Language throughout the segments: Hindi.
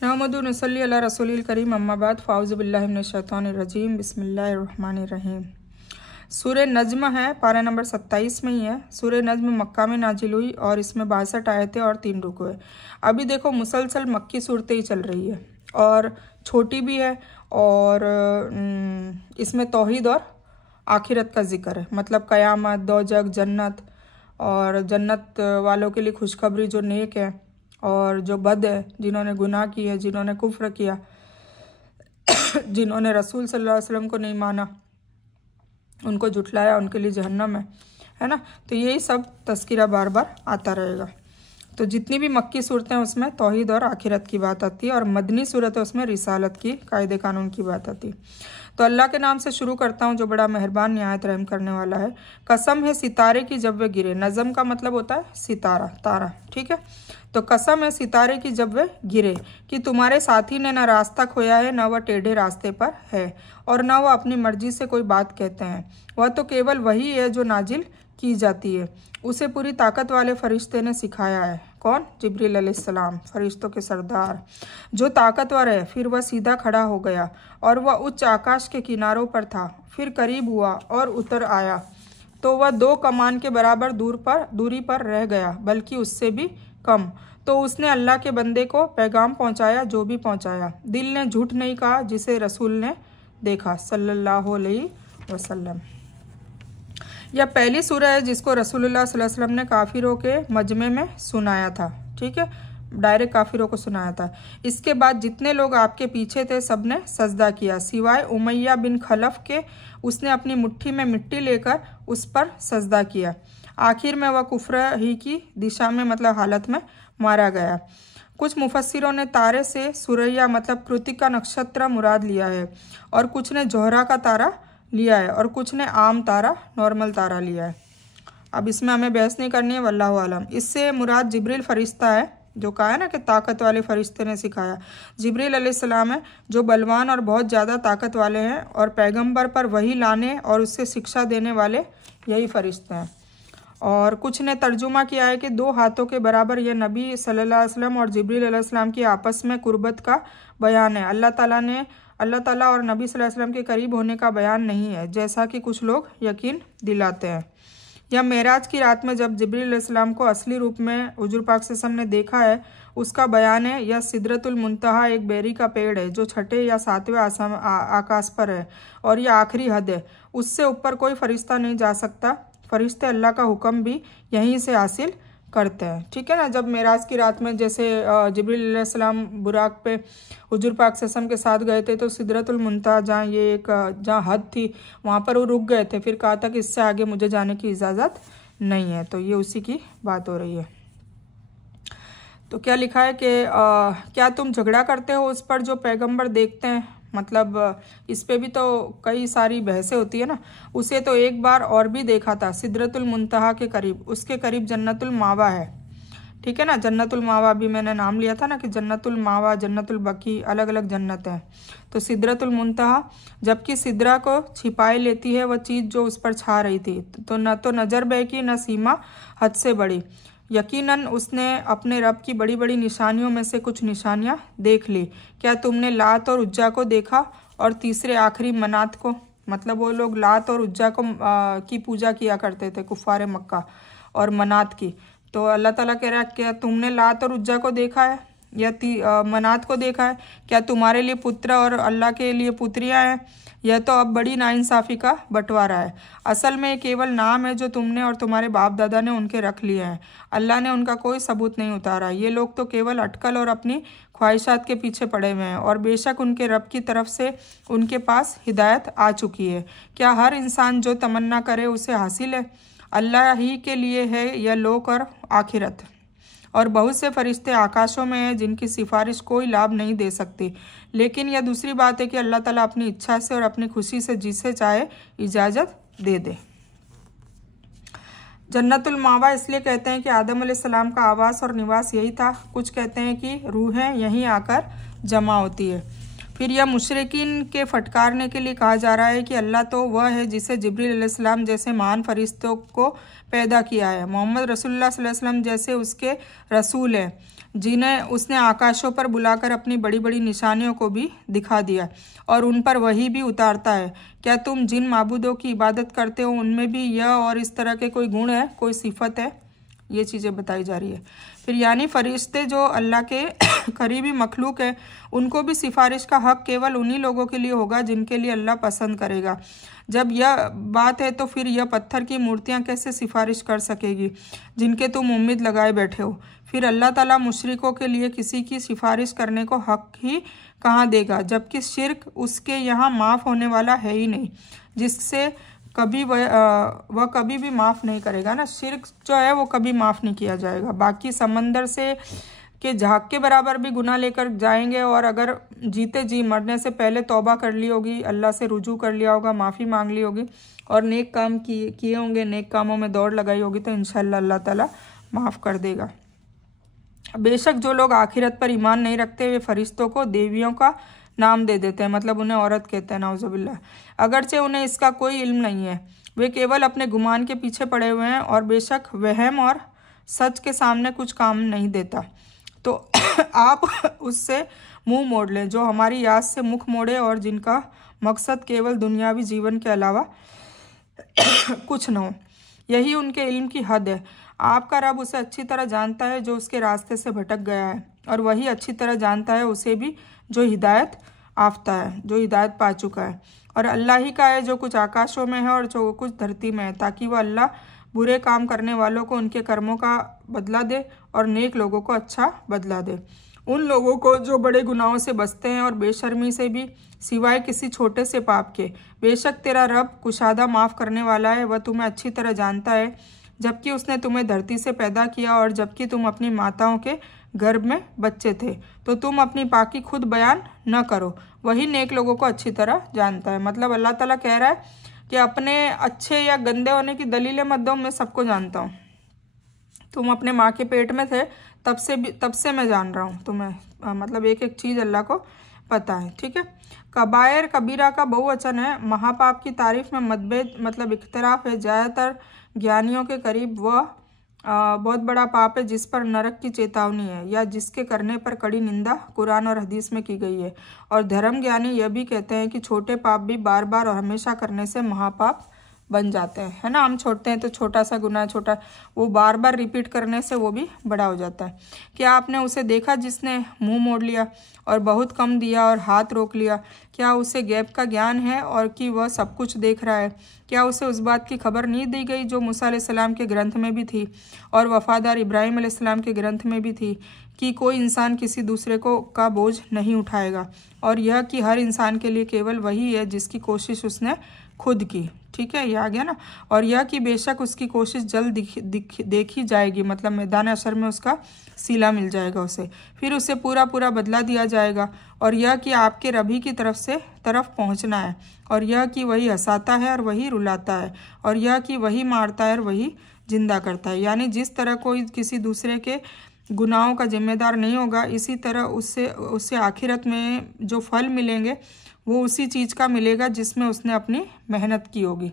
नहमदु नसल्ली अला रसूलिल करीम अम्मा बाद फ़ाउज़ु बिल्लाहि मिनश शैतानिर रजीम बिस्मिल्लाहिर रहमानिर रहीम। सूरह नज्म है, पारा नंबर 27 में ही है। सूरह नज्म मक्का में नाजिल हुई और इसमें 62 आयतें और 3 रुकू है। अभी देखो मुसलसल मक्की सूरतें ही चल रही है और छोटी भी है और इसमें तौहीद और आखिरत का जिक्र है, मतलब क़यामत, दोज़ख, जन्नत और जन्नत वालों के लिए खुशखबरी जो नेक है और जो बद है, जिन्होंने गुनाह किए, जिन्होंने कुफ्र किया, जिन्होंने रसूल सल्लल्लाहु अलैहि वसल्लम को नहीं माना, उनको जुटलाया, उनके लिए जहन्नम है ना। तो यही सब तज़किरा बार बार आता रहेगा। तो जितनी भी मक्की सूरतें हैं उसमें तौहीद और आखिरत की बात आती है और मदनी सूरत है उसमें रिसालत की, कायदे कानून की बात आती है। तो अल्लाह के नाम से शुरू करता हूँ जो बड़ा मेहरबान निहायत रहम करने वाला है। कसम है सितारे की जब वे गिरे। नज़म का मतलब होता है सितारा, तारा, ठीक है। तो कसम है सितारे की जब वे गिरे कि तुम्हारे साथी ने न रास्ता खोया है, न वह टेढ़े रास्ते पर है और न वह अपनी मर्जी से कोई बात कहते हैं। वह तो केवल वही है जो नाजिल की जाती है। उसे पूरी ताकत वाले फरिश्ते ने सिखाया है। कौन? जिब्रील अलैहिस्सलाम, फरिश्तों के सरदार, जो ताकतवर है। फिर वह सीधा खड़ा हो गया और वह उच्च आकाश के किनारों पर था। फिर करीब हुआ और उतर आया तो वह 2 कमान के बराबर दूरी पर रह गया, बल्कि उससे भी कम। तो उसने अल्लाह के बंदे को पैगाम पहुंचाया जो भी पहुंचाया। दिल ने झूठ नहीं कहा जिसे रसूल ने देखा सल्लल्लाहु अलैहि वसल्लम। यह पहली सूरह है जिसको रसूलुल्लाह सल्लल्लाहु अलैहि वसल्लम ने काफिरों के मजमे में सुनाया था, ठीक है, डायरेक्ट काफिरों को सुनाया था। इसके बाद जितने लोग आपके पीछे थे सब ने सजदा किया सिवाय उमैया बिन खलफ के। उसने अपनी मुट्ठी में मिट्टी लेकर उस पर सजदा किया। आखिर में वह कुफ्र ही की दिशा में, मतलब हालत में मारा गया। कुछ मुफस्सिरों ने तारे से सुरैया मतलब कृतिक का नक्षत्र मुराद लिया है और कुछ ने जोहरा का तारा लिया है और कुछ ने आम तारा, नॉर्मल तारा लिया है। अब इसमें हमें बहस नहीं करनी है, वल्लाहु आलम। इससे मुराद जिब्रील फरिश्ता है, जो कहा है ना कि ताकत वाले फरिश्ते ने सिखाया। जिब्रील अलैहिस्सलाम है जो बलवान और बहुत ज़्यादा ताकत वाले हैं और पैगंबर पर वही लाने और उससे शिक्षा देने वाले यही फरिश्ते हैं। और कुछ ने तर्जुमा किया है कि 2 हाथों के बराबर यह नबी सल्लल्लाहु अलैहि वसल्लम और जिब्रील अलैहिस्सलाम की आपस में कुर्बत का बयान है। अल्लाह ताला और नबी सल्लल्लाहु अलैहि वसल्लम के करीब होने का बयान नहीं है, जैसा कि कुछ लोग यकीन दिलाते हैं। यह मेराज की रात में जब जिब्रील अलैहिस्सलाम को असली रूप में हुजूर पाक सल्लल्लाहु अलैहि वसल्लम ने देखा है उसका बयान है। यह सिदरतुल मुंतहा एक बेरी का पेड़ है जो 6ठे या 7वें आकाश पर है और यह आखिरी हद है। उससे ऊपर कोई फरिश्ता नहीं जा सकता। फरिश्ते अल्लाह का हुक्म भी यहीं से हासिल करते हैं, ठीक है ना। जब मेराज की रात में जैसे जिब्रील अलैहिस्सलाम बुराक पे हुजूर पाक सल्लल्लाहु अलैहि वसल्लम के साथ गए थे तो सिदरतुल मुंतहा जहाँ हद थी वहाँ पर वो रुक गए थे। फिर कहा था कि इससे आगे मुझे जाने की इजाज़त नहीं है। तो ये उसी की बात हो रही है। तो क्या लिखा है कि क्या तुम झगड़ा करते हो उस पर जो पैगंबर देखते हैं, मतलब इस पे भी तो कई सारी बहसें होती है ना। उसे तो एक बार और भी देखा था सिदरतुल मुंतहा के करीब, उसके करीब जन्नतुल मावा है, ठीक है ना। जन्नतुल मावा भी मैंने नाम लिया था ना कि जन्नतुल मावा, जन्नतुल बकी, अलग अलग जन्नत है। तो सिदरतुल मुंतहा जबकि सिदरा को छिपाए लेती है वह चीज़ जो उस पर छा रही थी। तो न तो नज़र बहकी न सीमा हद से बड़ी। यकीनन उसने अपने रब की बड़ी बड़ी निशानियों में से कुछ निशानियां देख ली। क्या तुमने लात और उज्जा को देखा और तीसरे आखिरी मनात को, मतलब वो लोग लात और उज्जा को की पूजा किया करते थे कुफारे मक्का, और मनात की। तो अल्लाह ताला कह रहा है क्या तुमने लात और उज्जा को देखा है या मनात को देखा है? क्या तुम्हारे लिए पुत्र और अल्लाह के लिए पुत्रियां हैं? यह तो अब बड़ी नाइंसाफ़ी का बंटवारा है। असल में ये केवल नाम है जो तुमने और तुम्हारे बाप दादा ने उनके रख लिए हैं। अल्लाह ने उनका कोई सबूत नहीं उतारा। ये लोग तो केवल अटकल और अपनी ख्वाहिशात के पीछे पड़े हुए हैं और बेशक उनके रब की तरफ से उनके पास हिदायत आ चुकी है। क्या हर इंसान जो तमन्ना करे उसे हासिल है? अल्लाह ही के लिए है यह लोक और आखिरत। और बहुत से फरिश्ते आकाशों में हैं जिनकी सिफारिश कोई लाभ नहीं दे सकती। लेकिन यह दूसरी बात है कि अल्लाह ताला अपनी इच्छा से और अपनी खुशी से जिसे चाहे इजाज़त दे दे। जन्नतुल मावा इसलिए कहते हैं कि आदम अलैहिस्सलाम का आवास और निवास यही था। कुछ कहते हैं कि रूहें यहीं आकर जमा होती है। फिर यह मुशरिकीन के फटकारने के लिए कहा जा रहा है कि अल्लाह तो वह है जिसे जिब्रील अलैहिस्सलाम जैसे महान फरिश्तों को पैदा किया है। मोहम्मद रसूलुल्लाह सल्लल्लाहु अलैहि वसल्लम जैसे उसके रसूल हैं जिन्हें उसने आकाशों पर बुलाकर अपनी बड़ी बड़ी निशानियों को भी दिखा दिया और उन पर वही भी उतारता है। क्या तुम जिन माबूदों की इबादत करते हो उनमें भी यह और इस तरह के कोई गुण है, कोई सिफत है? ये चीज़ें बताई जा रही है। फिर यानी फरिश्ते जो अल्लाह के करीबी मखलूक है, उनको भी सिफारिश का हक केवल उन्हीं लोगों के लिए होगा जिनके लिए अल्लाह पसंद करेगा। जब यह बात है तो फिर यह पत्थर की मूर्तियां कैसे सिफारिश कर सकेगी जिनके तुम उम्मीद लगाए बैठे हो? फिर अल्लाह ताला मुशरिकों के लिए किसी की सिफारिश करने को हक ही कहाँ देगा, जबकि शिर्क उसके यहाँ माफ़ होने वाला है ही नहीं, जिससे कभी वह कभी भी माफ़ नहीं करेगा ना। शिर्क जो है वो कभी माफ़ नहीं किया जाएगा। बाकी समंदर से के झाग के बराबर भी गुनाह लेकर जाएंगे और अगर जीते जी मरने से पहले तौबा कर ली होगी, अल्लाह से रुजू कर लिया होगा, माफ़ी मांग ली होगी और नेक काम किए होंगे, नेक कामों में दौड़ लगाई होगी, तो इंशाअल्लाह अल्लाह ताला माफ़ कर देगा। बेशक जो लोग आखिरत पर ईमान नहीं रखते वे फरिश्तों को देवियों का नाम दे देते हैं, मतलब उन्हें औरत कहते हैं, नाउजुबिल्लाह। अगरचे उन्हें इसका कोई इल्म नहीं है, वे केवल अपने गुमान के पीछे पड़े हुए हैं और बेशक वहम और सच के सामने कुछ काम नहीं देता। तो आप उससे मुंह मोड़ लें जो हमारी याद से मुख मोड़े और जिनका मकसद केवल दुनियावी जीवन के अलावा कुछ न हो। यही उनके इल्म की हद है। आपका रब उसे अच्छी तरह जानता है जो उसके रास्ते से भटक गया है, और वही अच्छी तरह जानता है उसे भी जो हिदायत याफ्ता है, जो हिदायत पा चुका है। और अल्लाह ही का है जो कुछ आकाशों में है और जो कुछ धरती में है, ताकि वह अल्लाह बुरे काम करने वालों को उनके कर्मों का बदला दे और नेक लोगों को अच्छा बदला दे। उन लोगों को जो बड़े गुनाहों से बचते हैं और बेशर्मी से भी, सिवाय किसी छोटे से पाप के। बेशक तेरा रब कुशादा माफ़ करने वाला है, वह तुम्हें अच्छी तरह जानता है, जबकि उसने तुम्हें धरती से पैदा किया और जबकि तुम अपनी माताओं के गर्भ में बच्चे थे, तो तुम अपनी पाकी खुद बयान न करो, वही नेक लोगों को अच्छी तरह जानता है। मतलब अल्लाह ताला कह रहा है कि अपने अच्छे या गंदे होने की दलीलें मत दो, मैं सबको जानता हूँ। तुम अपने माँ के पेट में थे तब से मैं जान रहा हूँ तुम्हें, मतलब एक एक चीज़ अल्लाह को पता है। ठीक है। कबायर कबीरा का बहुवचन है। महापाप की तारीफ में मतभेद मतलब इख्तलाफ है। ज़्यादातर ज्ञानियों के करीब वह बहुत बड़ा पाप है जिस पर नरक की चेतावनी है या जिसके करने पर कड़ी निंदा कुरान और हदीस में की गई है। और धर्म ज्ञानी यह भी कहते हैं कि छोटे पाप भी बार बार और हमेशा करने से महापाप बन जाते हैं, है ना। हम छोड़ते हैं तो छोटा सा गुनाह छोटा, वो बार बार रिपीट करने से वो भी बड़ा हो जाता है। क्या आपने उसे देखा जिसने मुंह मोड़ लिया और बहुत कम दिया और हाथ रोक लिया? क्या उसे गैब का ज्ञान है और कि वह सब कुछ देख रहा है? क्या उसे उस बात की खबर नहीं दी गई जो मूसा अलैहिस्सलाम के ग्रंथ में भी थी और वफादार इब्राहिम अलैहिस्सलाम के ग्रंथ में भी थी कि कोई इंसान किसी दूसरे को का बोझ नहीं उठाएगा, और यह कि हर इंसान के लिए केवल वही है जिसकी कोशिश उसने खुद की। ठीक है, ये आ गया ना। और यह कि बेशक उसकी कोशिश जल्द देखी जाएगी, मतलब मैदान अशर में उसका सिला मिल जाएगा उसे, फिर उसे पूरा पूरा बदला दिया जाएगा। और यह कि आपके रबी की तरफ पहुंचना है, और यह कि वही हंसाता है और वही रुलाता है, और यह कि वही मारता है और वही जिंदा करता है। यानी जिस तरह कोई किसी दूसरे के गुनाहों का जिम्मेदार नहीं होगा, इसी तरह उससे आखिरत में जो फल मिलेंगे वो उसी चीज़ का मिलेगा जिसमें उसने अपनी मेहनत की होगी,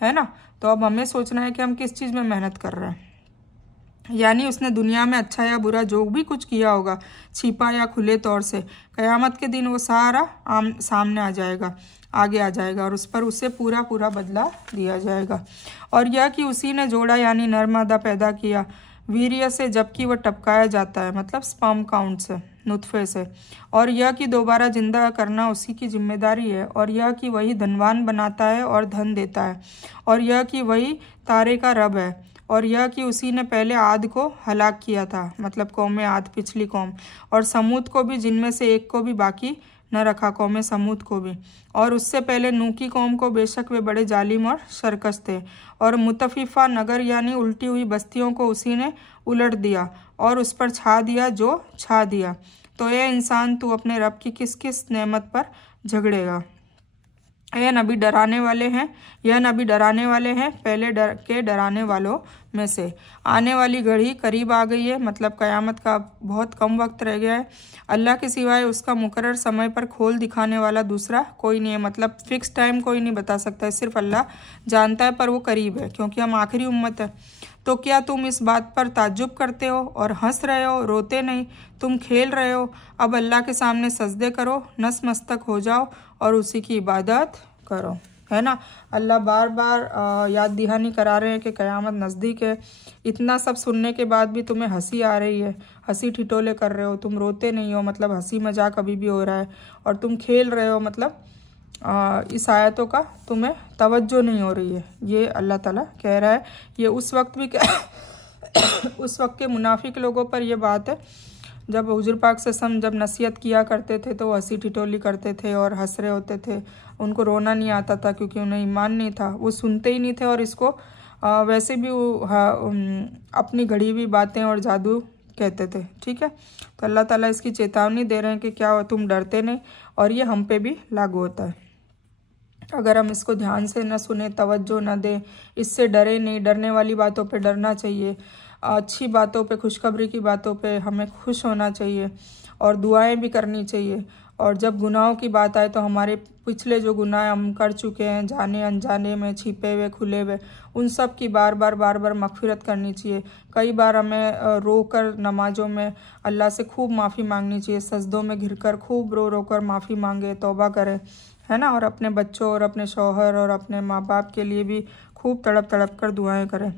है ना। तो अब हमें सोचना है कि हम किस चीज़ में मेहनत कर रहे हैं। यानी उसने दुनिया में अच्छा या बुरा जो भी कुछ किया होगा, छिपा या खुले तौर से, क़यामत के दिन वो सारा सामने आगे आ जाएगा और उस पर उसे पूरा पूरा बदला दिया जाएगा। और यह कि उसी ने जोड़ा यानी नर मादा पैदा किया वीर्य से, जबकि वह टपकाया जाता है, मतलब स्पर्म काउंट से, नुत्फे से। और यह कि दोबारा जिंदा करना उसी की जिम्मेदारी है। और यह कि वही धनवान बनाता है और धन देता है। और यह कि वही तारे का रब है। और यह कि उसी ने पहले आद को हलाक किया था, मतलब कौम आद, पिछली कौम, और समूद को भी, जिनमें से एक को भी बाकी न रखा, कौम समूद को भी। और उससे पहले नूह की कौम को, बेशक वे बड़े जालिम और सरकश थे। और मुतफिफा नगर यानी उल्टी हुई बस्तियों को उसी ने उलट दिया और उस पर छा दिया जो छा दिया। तो ये इंसान, तू अपने रब की किस किस नेमत पर झगड़ेगा? यह नबी डराने वाले हैं पहले डराने वालों में से। आने वाली घड़ी करीब आ गई है, मतलब क़यामत का बहुत कम वक्त रह गया है। अल्लाह के सिवाय उसका मुकर्रर समय पर खोल दिखाने वाला दूसरा कोई नहीं है, मतलब फिक्स टाइम कोई नहीं बता सकता है, सिर्फ अल्लाह जानता है, पर वो करीब है क्योंकि हम आखिरी उम्मत है। तो क्या तुम इस बात पर ताज्जुब करते हो और हंस रहे हो, रोते नहीं? तुम खेल रहे हो। अब अल्लाह के सामने सजदे करो, नतमस्तक हो जाओ और उसी की इबादत करो। है ना, अल्लाह बार बार याद दहानी करा रहे हैं कि क़यामत नज़दीक है। इतना सब सुनने के बाद भी तुम्हें हंसी आ रही है, हंसी ठिठोले कर रहे हो, तुम रोते नहीं हो, मतलब हंसी मजाक अभी भी हो रहा है, और तुम खेल रहे हो, मतलब इस आयतों का तुम्हें तवज्जो नहीं हो रही है। ये अल्लाह ताला कह रहा है। ये उस वक्त भी उस वक्त के मुनाफिक लोगों पर यह बात है जब हुजूर पाक सल्लल्लाहु जब नसीहत किया करते थे तो हंसी ठिठोली करते थे और हंस रहे होते थे। उनको रोना नहीं आता था क्योंकि उन्हें ईमान नहीं था, वो सुनते ही नहीं थे, और इसको वैसे भी अपनी घड़ी हुई बातें और जादू कहते थे। ठीक है, तो अल्लाह ताला इसकी चेतावनी दे रहे हैं कि क्या तुम डरते नहीं, और ये हम पे भी लागू होता है। अगर हम इसको ध्यान से न सुने, तवज्जो न दें, इससे डरे नहीं, डरने वाली बातों पे डरना चाहिए, अच्छी बातों पे, खुशखबरी की बातों पे हमें खुश होना चाहिए और दुआएं भी करनी चाहिए। और जब गुनाहों की बात आए तो हमारे पिछले जो गुनाह हम कर चुके हैं, जाने अनजाने में, छिपे हुए खुले हुए, उन सब की बार बार मगफिरत करनी चाहिए। कई बार हमें रो कर नमाजों में अल्लाह से खूब माफ़ी मांगनी चाहिए, सजदों में घिरकर खूब रो कर माफ़ी मांगे, तौबा करें, है ना। और अपने बच्चों और अपने शौहर और अपने माँ बाप के लिए भी खूब तड़प तड़प कर दुआएं करें।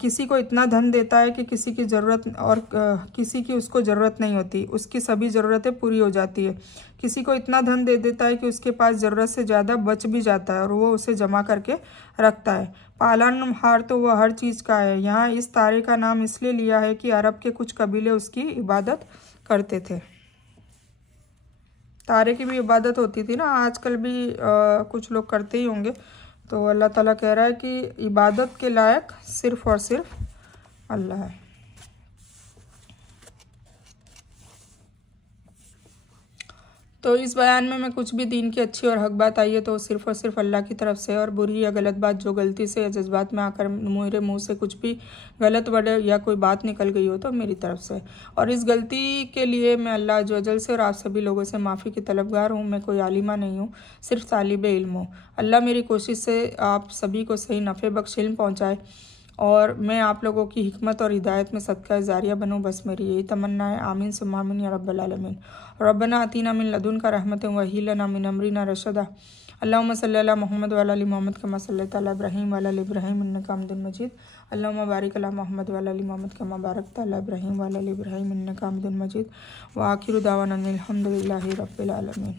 किसी को इतना धन देता है कि किसी की ज़रूरत और किसी की उसको ज़रूरत नहीं होती, उसकी सभी ज़रूरतें पूरी हो जाती है। किसी को इतना धन दे देता है कि उसके पास ज़रूरत से ज़्यादा बच भी जाता है और वो उसे जमा करके रखता है। पालनहार तो वह हर चीज़ का है। यहाँ इस तारे का नाम इसलिए लिया है कि अरब के कुछ कबीले उसकी इबादत करते थे। तारे की भी इबादत होती थी ना, आजकल भी कुछ लोग करते ही होंगे। तो अल्लाह ताला कह रहा है कि इबादत के लायक सिर्फ़ और सिर्फ अल्लाह है। तो इस बयान में मैं कुछ भी दीन की अच्छी और हक बात आई है तो सिर्फ़ और सिर्फ अल्लाह की तरफ से, और बुरी या गलत बात जो गलती से या जज्बात में आकर मेरे मुंह से कुछ भी गलत वर्ड या कोई बात निकल गई हो तो मेरी तरफ से। और इस गलती के लिए मैं अल्लाह जो अजल से और आप सभी लोगों से माफ़ी की तलबगार हूँ। मैं कोई आलिमा नहीं हूँ, सिर्फ तालिब इल्म हूँ। अल्लाह मेरी कोशिश से आप सभी को सही नफ़े बख्श इल्म पहुँचाए और मैं आप लोगों की हिकमत और हिदायत में सदका जारिया बनूँ, बस मेरी यही तमन्ना है। आमीन सुम्मा आमीन या रब्बल आलमीन। रब्बना आतीना मिन लदुनका रहमतन व हय्यि लना मिन अमरिना रशदा। अल्लाहुम्मा सल्लि अला मुहम्मद व अला आलि मुहम्मद कमा सल्लैता अला इब्राहीम व अला आलि इब्राहीम इन्नका हमीदुम मजीद। अल्लाहुम्मा बारिक अला मुहम्मद व अला आलि मुहम्मद कमा बारकता अला इब्राहीम व अला आलि इब्राहीम इन्नका हमीदुम मजीद। व आखिरु दावाना अनिल हम्दुलिल्लाहि रब्बिल आलमीन।